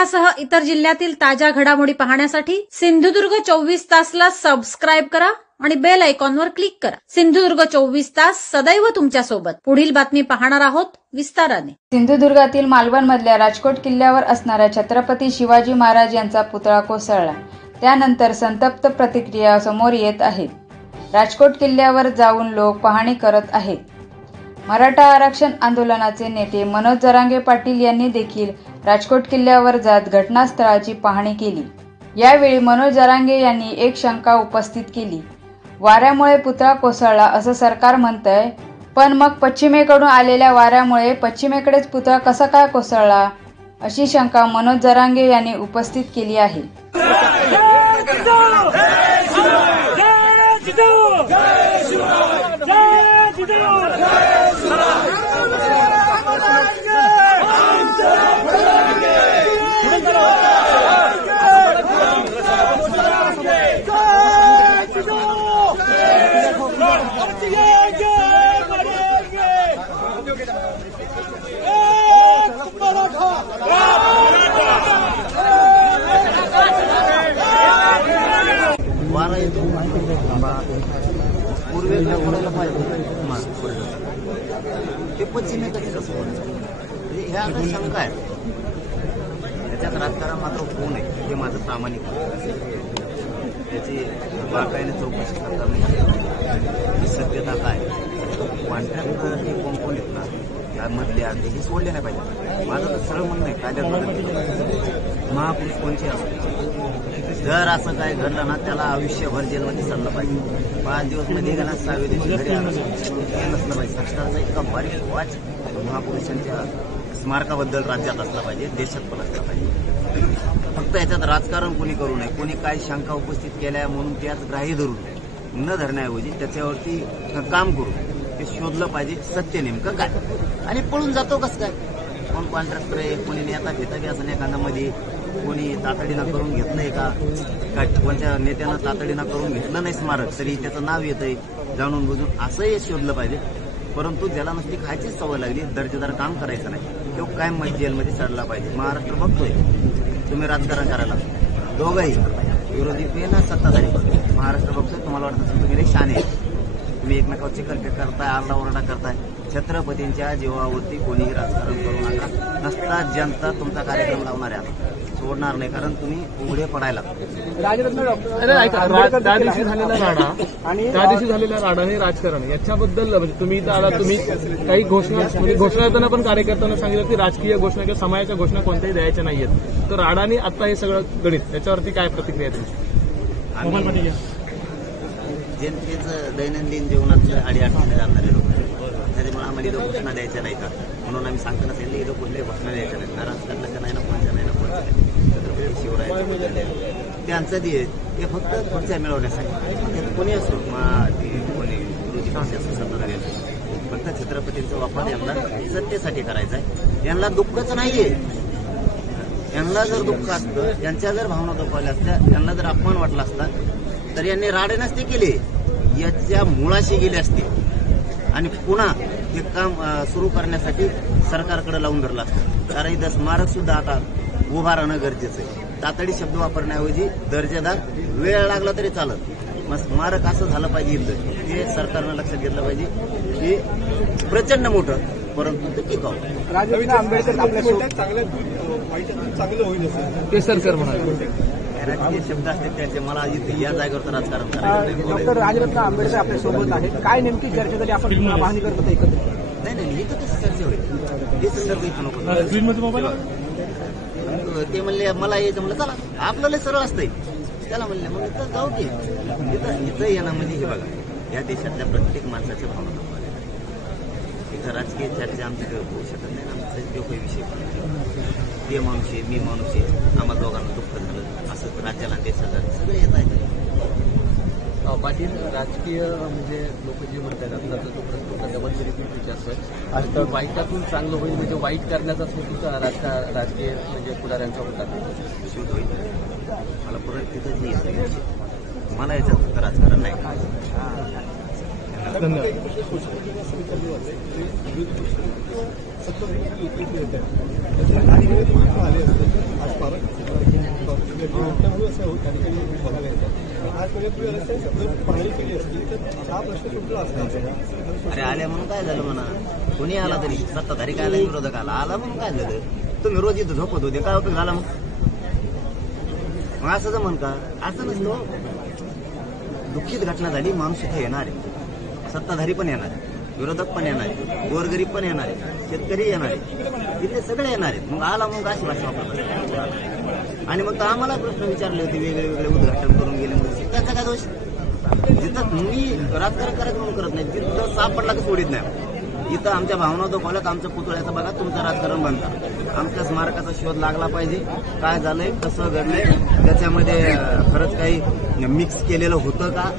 जिल्ह्यासह इतर जिल्ह्यातील ताज्या घडामोडी पाहण्यासाठी सिंधुदुर्ग 24 तासला सबस्क्राईब करा आणि बेल आयकॉनवर क्लिक करा। सिंधुदुर्ग 24 तास सदैव तुमच्या सोबत। पुढील बातमी पाहणार आहोत विस्ताराने। सिंधुदुर्गातील मालवणमधल्या राजकोट किल्ल्यावर असणाऱ्या छत्रपती शिवाजी महाराज यांचा पुतळा कोसळला। त्यानंतर संतप्त प्रतिक्रिया समोर येत आहेत। राजकोट किल्ल्यावर जाऊन लोक पाहणी करत आहेत। मराठा आरक्षण आंदोलनाचे नेते मनोज जरांगे पाटील यांनी देखील राजकोट किल्ल्यावर जात घटनास्थळाची पाहणी केली। यावेळी मनोज जरांगे यांनी एक शंका उपस्थित केली। वाऱ्यामुळे पुतळा कोसळला असं सरकार म्हणतंय, पण मग पश्चिमेकडून आलेल्या वाऱ्यामुळे पश्चिमेकडेच पुतळा कसा काय कोसळला, अशी शंका मनोज जरांगे यांनी उपस्थित केली आहे। वारा येतो पूर्वेला पडायला पाहिजे ते पश्चिमेकडे कसं पडायचं म्हणजे ह्या शंका आहे। त्याच्यात राजकारण मात्र कोण आहे हे माझं प्रामाणिक त्याची बारकाईने चौकशी करता नाही। सत्यता काय कॉन्ट्रॅक्टर हे कोण येत ना त्यामधले अर्धे हे सोडले नाही पाहिजे। माझं तर सरळ म्हणणं आहे कायद्यात बदल महापुरुष कोणचे असतो जर असं काय घडलं ना त्याला आयुष्यभर जेलमध्ये चाललं पाहिजे। 5 दिवस मध्ये गेला 6व्या दिवशी घरी आलं हे नसलं पाहिजे। सरकारचा इतका बारीक वाच महापुरुषांच्या स्मारकाबद्दल राज्यात असला पाहिजे, देशात पण असला पाहिजे। फक्त याच्यात राजकारण कोणी करू नये, कोणी काय शंका उपस्थित केल्या म्हणून त्याच ग्राह्य धरू नये, न धरण्याऐवजी त्याच्यावरती काम करू ते शोधलं पाहिजे सत्य नेमकं काय आणि पळून जातो कसं काय। कोण कॉन्ट्रॅक्टर आहे, कोणी नेता घेता बी असं एखाद्यामध्ये कोणी तातडीनं करून घेतलंय का कोणत्या नेत्यानं तातडीनं करून घेतलं नाही स्मारक तरी त्याचं नाव येतंय जाणून बुजून असंही शोधलं पाहिजे। परंतु ज्याला नुसती खायचीच सवय लागली दर्जेदार काम करायचं नाही तो कायम जेलमध्ये चढला पाहिजे। महाराष्ट्र बघतोय तुम्ही राजकारण करायला दोघंही विरोधी पेन सत्ताधारी महाराष्ट्र बघतोय। तुम्हाला वाटत असेल तुम्ही लई शाने तुम्ही एकमेकावर चिकलपेट करताय, आरडाओरडा करताय। छत्रपतींच्या जीवावरती कोणीही राजकारण करू नका। नसता जनता तुमचा कार्यक्रम लावणार आहे सोडणार नाही कारण तुम्ही उघडे पडायला त्या दिवशी झालेला राडा हे राजकारण याच्याबद्दल म्हणजे तुम्ही काही घोषणा देताना पण कार्यकर्त्यांना सांगितलं की राजकीय घोषणा किंवा समाजाच्या घोषणा कोणत्याही द्यायच्या नाहीयेत, तर राडाने आता हे सगळं गणित त्याच्यावरती काय प्रतिक्रिया तुमची? जनतेचं दैनंदिन जीवनातलं अडीअडचणी जाणारे लोक त्याच्यामुळे आम्हाला इथं घोषणा द्यायच्या नाही का म्हणून आम्ही सांगताना सांगितलं इथं कुठल्याही घोषणा द्यायच्या नाही ना राजकारणाच्या नाही ना कोणत्या नाही ना कोणत्या नाही। छत्रपती शिवराय त्यांचं हे फक्त खुर्च्या मिळवण्यासाठी कोणी असो कोणी विरोधी पक्ष असो सत्ताधारी असो फक्त छत्रपतींचा वापर यांना सत्तेसाठी करायचा आहे। यांना दुःखच नाहीये। यांना जर दुःख असतं यांच्या जर भावना दुखावल्या असत्या यांना जर अपमान वाटला असता तर यांनी राडे नसते केले याच्या मुळाशी गेले असते आणि पुन्हा हे काम सुरू करण्यासाठी सरकारकडे लावून धरलं असतं। कारण इथं स्मारक सुद्धा आता उभा राहणं गरजेचं आहे। तातडी शब्द वापरण्याऐवजी दर्जेदार वेळ लागला तरी चालत मग स्मारक असं झालं पाहिजे इथं हे सरकारनं लक्षात घेतलं पाहिजे। हे प्रचंड मोठं परंतु ते टिकावं। ते सर म्हणाले राजकीय शब्द असतात त्याचे मला या जागेवर राजकारण करायचं। डॉक्टर राजरत्न आंबेडकर आपल्या सोबत आहेत, काय नेमकी चर्चा तरी आपण पाहणी करतो एकत्र नाही ही तर कसं चर्चा होईल हे सर्व इथं नको ते म्हणले मला यायचं म्हणलं चला आपल्याला सरळ असतंय त्याला म्हणले मग इथं जाऊ की इथं येणं म्हणजे हे बघा या देशातल्या प्रत्येक माणसाच्या भावना इथं राजकीय चर्चा आमच्याकडे होऊ शकत नाही। आमचा जो काही विषय ते माणूस आहे मी माणूस आहे आम्हाला दोघांना दुःख झालं असं राज्याला देशाला सगळे येत आहेत। पाटील राजकीय म्हणजे लोक जे म्हणतात आपल्याला तो प्रश्न डबल तरी विचारतोय आता वाईटातून चांगलं होईल म्हणजे वाईट करण्याचा हेतूचा राजकीय म्हणजे पुढाऱ्यांचा होता शूट होईल मला परत तिथंच नाही मला याच्यात राजकारण नाही अरे आले म्हणून काय झालं म्हणा, कोणी आला तरी सत्ताधारी काय आला, विरोधक आला म्हणून काय झालं, तुम्ही रोज इथं झोपत होते, काय उपयोग झाला मग असं म्हण का? असं नसतो. दुःखित घटना झाली, माणूस इथे येणार आहे, सत्ताधारी पण येणार आहे, विरोधक पण येणार आहे, गोरगरीब पण येणार आहे, शेतकरी येणार आहे, इथे सगळे येणार आहेत. मग आला मग अशी भाषा वापरतात. आणि मग आम्हाला प्रश्न विचारले होते, वेगळे वेगळे उद्घाटन करून गेले, म्हणजे त्याचा काय दोष? जिथं मी राजकारण करायचं म्हणून करत नाही, तिथं सापडला की सोडित नाही. इथं आमच्या भावना दुखावल्यात, आमच्या पुतळ्याचं बघा, तुमचं राजकारण बनता. आमच्या स्मारकाचा शोध लागला पाहिजे, काय झालंय, कसं घडलंय, त्याच्यामध्ये खरंच काही मिक्स केलेलं होतं का,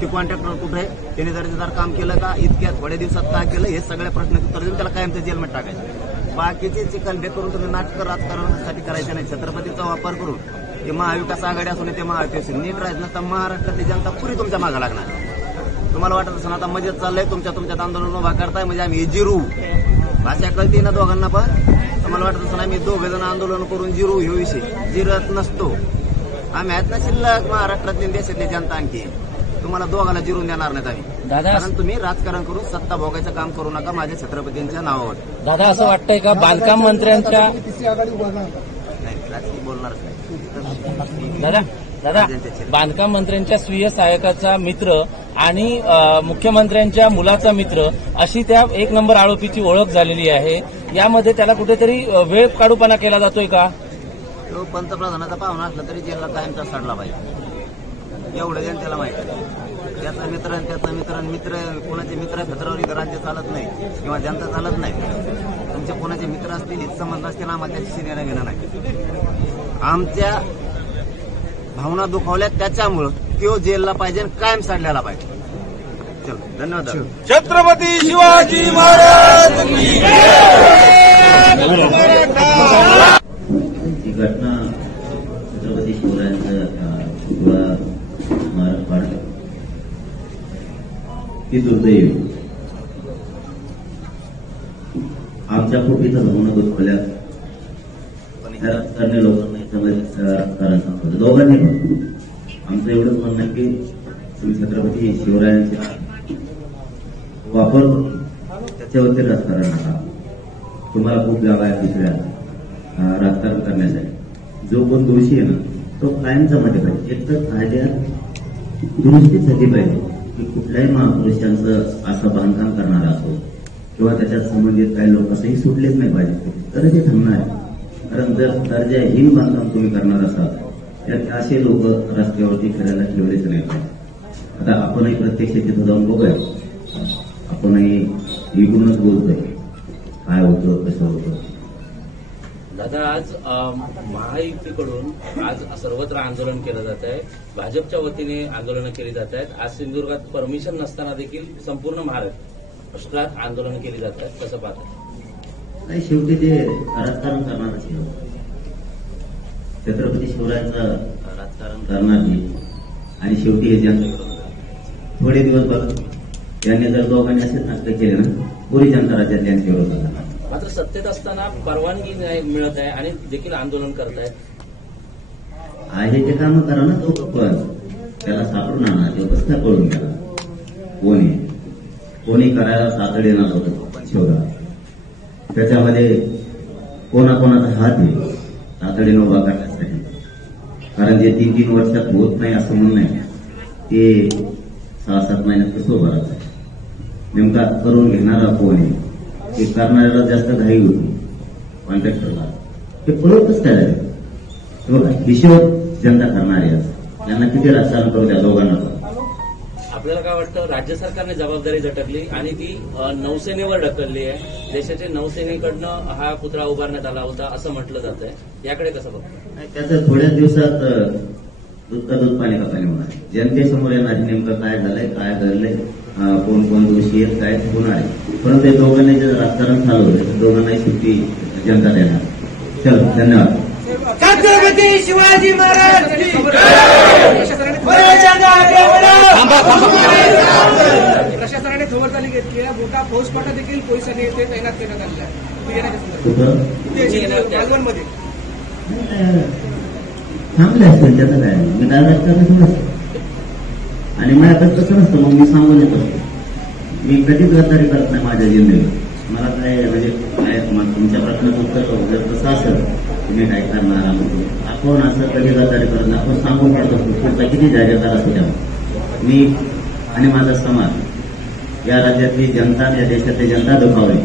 ते कॉन्ट्रॅक्टर कुठे आहे, त्याने दर्जेदार काम केलं का, इतक्या थोड्या दिवसात काय केलं, हे सगळ्या प्रश्नाचं उत्तर देऊन त्याला कायमच्या जेलमध्ये टाकायचं. बाकीचे चिकलबे करून तुम्ही नाटकं राजकारणासाठी करायचं नाही. छत्रपतीचा वापर करून ते महाविकास आघाडी असून ते महाविकास नीट राहायचं नसता, महाराष्ट्रातली जनता पुरी तुमच्या मागं लागणार. तुम्हाला वाटत असं आता मजेत चाललंय, तुमच्यात आंदोलन उभा करताय म्हणजे आम्ही जिरू भाषा कळते ना दोघांना, पण तुम्हाला वाटत असं आम्ही दोघे जण आंदोलन करून जिरू हे विषय जिरत नसतो. आम्ही आहेत ना शिल्लक महाराष्ट्रातली देशातली जनता, आणखी तुम्हाला दोघांना जिरून देणार नाहीत आम्ही. कारण तुम्ही राजकारण करून सत्ता भोगायचं काम करू नका माझ्या छत्रपतींच्या नावावर. दादा असं वाटतंय का बांधकाम मंत्र्यांच्या नाही, राजकीय बोलणारच नाही. दादा बांधकाम मंत्र्यांच्या स्वीय सहायकाचा मित्र आणि मुख्यमंत्र्यांच्या मुलाचा मित्र अशी त्या एक नंबर आरोपीची ओळख झालेली आहे. यामध्ये त्याला कुठेतरी वेळ काढूपणा केला जातोय का? तो पंतप्रधानाचा पाहुणा असला तरी जेलला कायमचा सडला पाहिजे, एवढं जनतेला माहिती आहे. त्याचा मित्र आणि त्याचा मित्र कोणाचे मित्र छत्रावर राज्य चालत नाही किंवा जनता चालत नाही. तुमचे कोणाचे मित्र असतील हित संबंध असतील, आम्हाला त्याची निर्णय घेणं नाही. आमच्या भावना दुखावल्या त्याच्यामुळं तो जेलला पाहिजे, कायम सडल्याला पाहिजे. चल, धन्यवाद. छत्रपती शिवाजी महाराज ही घटना छत्रपती शिवरायांचं स्मारक पाडलं ही दुर्दैवी. आमच्या कुठेच भावना दुखावल्या, राजकारणी लोकांना राजकारण सांगतो दोघांनी पण. आमचं एवढंच म्हणणं आहे की तुम्ही छत्रपती शिवरायांचा वापर करून त्याच्यावरती राजकारण नका. तुम्हाला खूप जागा आहे दुसऱ्या राजकारण करण्यासाठी. जो कोण दोषी आहे ना तो कायमचा मध्ये पाहिजे. एक तर कायद्यात दुरुस्ती झाली पाहिजे की कुठल्याही महापुरुषांचं असं बांधकाम करणारा असो किंवा त्याच्यात संबंधित काही लोक असंही सुटलेच नाही पाहिजे, तर ते थांबणार आहे. कारण जर दर्जाहीन बांधकाम तुम्ही करणार असाल तर असे लोक रस्त्यावरती फिरायला ठेवलेच नाही पाहिजे. आता आपणही प्रत्यक्ष तिथं जाऊन बघूया, आपणही इकडूनच बोलतोय काय होतं कसं होतं. दादा आज महायुतीकडून आज सर्वत्र आंदोलन केलं जात आहे, भाजपच्या वतीने आंदोलनं केली जात आहेत. आज सिंधुदुर्गात परमिशन नसताना देखील संपूर्ण महाराष्ट्रात आंदोलन केली जात आहेत, कसं पाहतात? नाही, शेवटी ते राजकारण करणारच आहे. छत्रपती शिवरायांचं राजकारण करणार आणि शेवटी हे जनता थोडे दिवस बघ यांनी जर दोघांनी असेच नाटक केले ना पुरी जनता राज्यात त्यांच्या विरोधात करणार. मात्र सत्तेत असताना परवानगी नाही मिळत आहे आणि देखील आंदोलन करतायत. आहे ते काम करा ना, तो पण त्याला सापडून आणा, ते कसं काय पळून गेला, कोणी करायला तातडी येणार होतं शिवराय. त्याच्यामध्ये कोणाकोणाचा हात आहे तातडीनं उभा करण्यासाठी. कारण जे 3-3 वर्षात होत नाही असं म्हणणं आहे ते 6-7 महिन्यात कसं उभं राहतं. नेमका करून घेणारा कोण आहे, ते करणाऱ्याला जास्त घाई होती कॉन्ट्रॅक्टरला, ते पळवतच काय झालं. बघा हिशोब जनता करणारे त्यांना किती राजकारण करू द्या दोघांना. आपल्याला काय वाटतं, राज्य सरकारने जबाबदारी झटकली आणि ती नौसेनेवर ढकलली आहे. देशाच्या नौसेनेकडनं हा पुतळा उभारण्यात आला होता असं म्हटलं जात आहे, याकडे कसं बघतो? त्याचं थोड्याच दिवसात दूध का दूध पाणी का पाणी होणार. जनतेसमोर येणार नेमकं काय झालंय, काय घडलंय, कोण कोण दोषी आहेत, काय होणार आहे. परंतु ते दोघांनी जे राजकारण चालवलं दोघांनाही सुट्टी जनता देणार. चल, धन्यवाद. छत्रपती शिवाजी महाराज इथल्या मोठा फौजफाटा देखील पोलिसांनी इथे तैनात करण्यात आलेला आहे. मालवणमध्ये थांबले असतील त्याचं काय, मी डायरेक्ट करत नसतो आणि माझ्याकडे तसं नसतं. मग मी सांगून येत असतो, मी कधीच गद्दारी करत नाही माझ्या जिंदगीत. मला काय म्हणजे काय तुमच्या प्रश्नाचं उत्तर जर तसं असेल तुम्ही काय करणार, आपण असं कधी गद्दारी करत नाही. आपण सांगून पडत असतो पुढचा किती जाहीरदार असतो त्यावर. मी आणि माझा समाज, या राज्यातली जनता, या देशातली जनता दुखावली.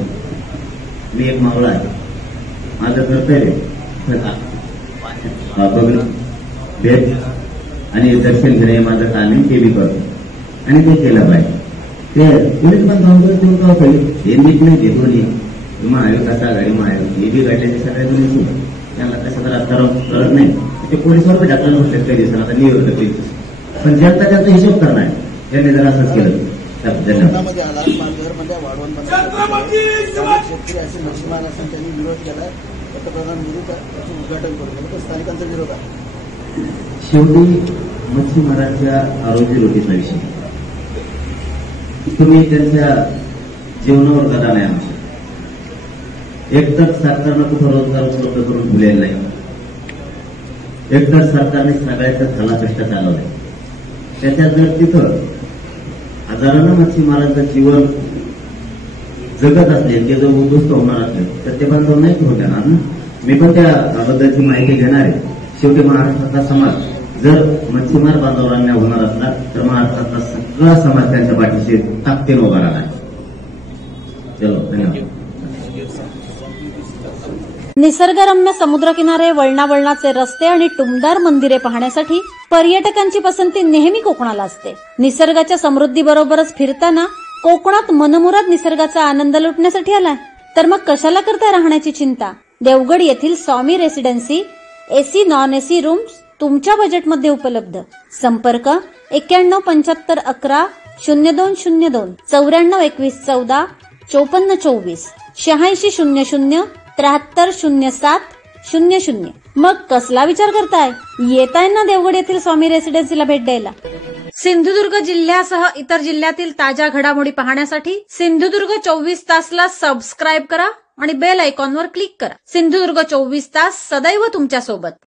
मी एक मावळा आहे, माझं कर्तव्य बघणं, भेट आणि दर्शन घेणे माझं काम आहे, ते मी करतो आणि ते केलं पाहिजे. ते पोलीस पण भाऊ हे नीट नाही घेतो महायुद्धाचा गाडी महायुद्ध हे बी गाडल्याचे सगळ्या दिसू त्यांना कशाचा राजकारण कळत नाही. ते पोलिसावर बी ढकलून बसले काही दिवसांना, आता निवड पण जनता त्यांचा हिशोब करणार त्यांनी जर असंच केलं. धन्यवाद. शेतकरी असे मच्छीमार असून त्यांनी विरोध केला, पंतप्रधान मोदी त्याचं उद्घाटन करून गेलं, तर स्थानिकांचा विरोध आहे. शेवटी मच्छीमारांच्या आरोग्य रोटीचा विषय, तुम्ही त्यांच्या जीवनावर गदा नाही आणू. एकतर सरकारनं कुठं रोजगार उपलब्ध करून दिलेला नाही, एकतर सरकारने सगळ्याचा खला कष्ट चालवलाय. त्याच्यात जर तिथं हजारांना मच्छीमारांचं जीवन जगत असेल, ते जर उद्ध्वस्त होणार असेल तर ते बांधव नाही होऊ देणार ना. मी पण त्याबद्दलची माहिती घेणार आहे. शेवटी महाराष्ट्रातला समाज जर मच्छीमार बांधवांना होणार असला तर महाराष्ट्रातला सगळा समाज त्यांच्या पाठीशी ताकदीने उभा राहणार. चलो, धन्यवाद. निसर्गरम्य समुद्रकिनारे, वळणावळणाचे रस्ते आणि टुमदार मंदिरे पाहण्यासाठी पर्यटकांची पसंती नेहमी कोकणाला असते. निसर्गाच्या समृद्धीबरोबरच फिरताना कोकणात मनमुराद निसर्गाचा आनंद लुटण्यासाठी आलाय तर मग कशाला करताय राहण्याची चिंता. देवगड येथील Swami residency AC non AC rooms तुमच्या बजेटमध्ये उपलब्ध. संपर्क 917511 0202 942114 5424 8600 730700. मग कसला विचार करताय, येताय ना देवगड येथील स्वामी रेसिडेन्सीला भेट द्यायला. सिंधुदुर्ग जिल्ह्यासह इतर जिल्ह्यातील ताज्या घडामोडी पाहण्यासाठी सिंधुदुर्ग 24 तासला सबस्क्राईब करा आणि बेल आयकॉनवर क्लिक करा. सिंधुदुर्ग 24 तास सदैव तुमच्या सोबत.